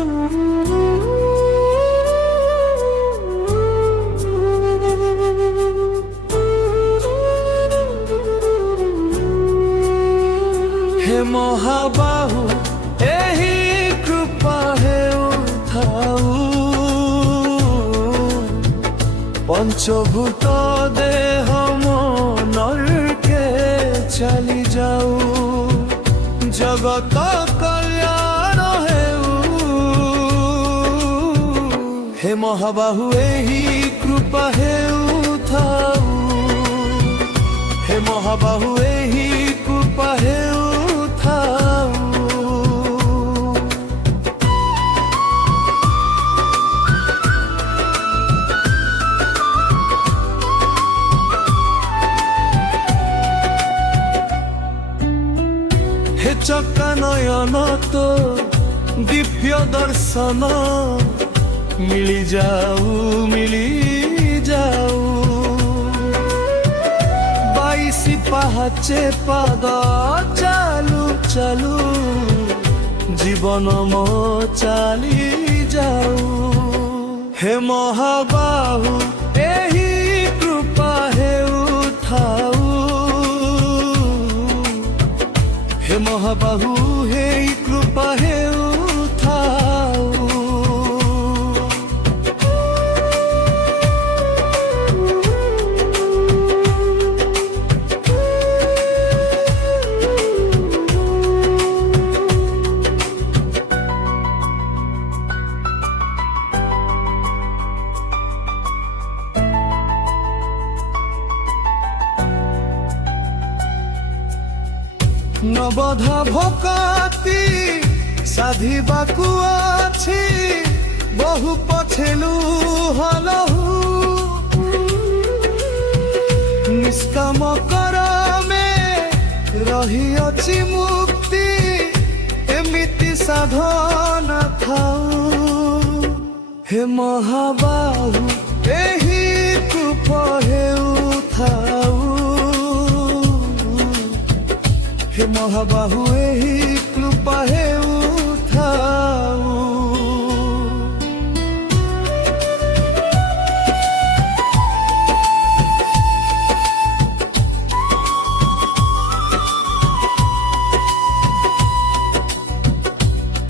हे महाबाहु एही कृपा हेउ थाउ पंचभूत देह मनरके चली जाऊ जगत कल्याण हेउ हे महाबाहु एही कृपा हेउ थाउ हे महाबाहु एही कृपा हेउ हे चक्कानयन तो दिव्य दर्शन मिली जाऊ बाईसी पाहाचे पाद चालू चालू जीवन मो चाली जाऊ हे महाबाहु एही कृपा हेउ थाउ हे महाबाहु हे कृपा हेउ थाउ नबधा भोकाती साधिबाकु अछि बहु पछेलु हलहु निष्काम करमे रही अछि मुक्ति एमिति साधन थाउ हे महाबाहु एही कृपा हेउ थाउ हे महाबाहु एही कृपा हेउ थाउ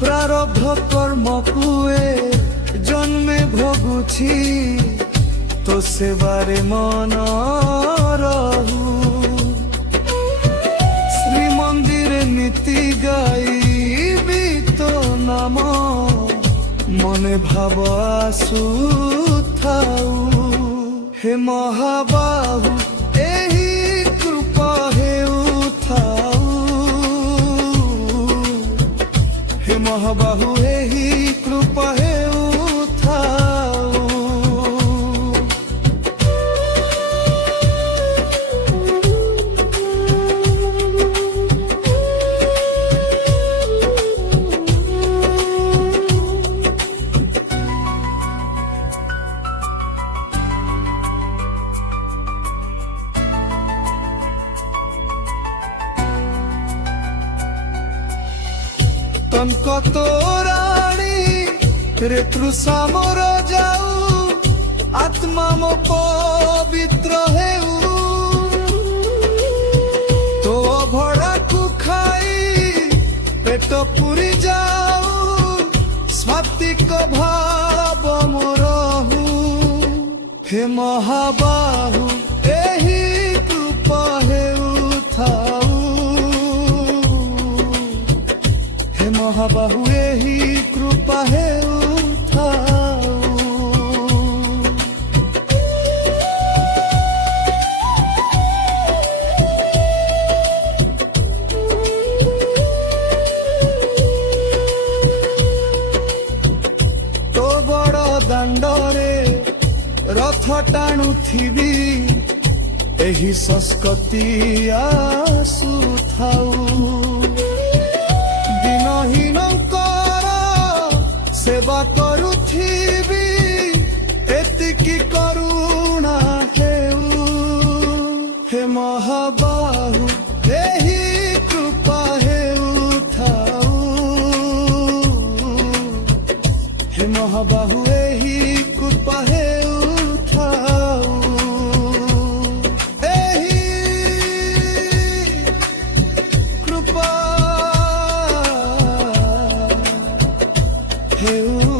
प्रारब्ध कर्म कुए जन्मे भोगुछि तो सेवारे मन रहू नीति गाइबी तो नाम मने भाव आसु थाउ हे महाबाहु एही कृपा हेउ थाउ हे महाबाहु एही कृपा हेउ थाउ तनको तोराणी रे तृषा मोर जाऊ आत्मा मो पवित्र हेउ तो भड़ा को खाई पेट पुरी जाऊ स्वात्विक भाव मोर हे महाबाहु एही कृपा हेउ थाउ महाबाहु एही कृपा हेउ थाउ तो बड़ दांडरे रथ टाणुथिबी एही संस्कृति आसु थाउ सेवा करुथिबी एतिकी करुणा हेउ हे महाबाहु एही कृपा हेउ थाउ हे महाबाहु एही कृपा हेउ थाउ एही कृपा हेउ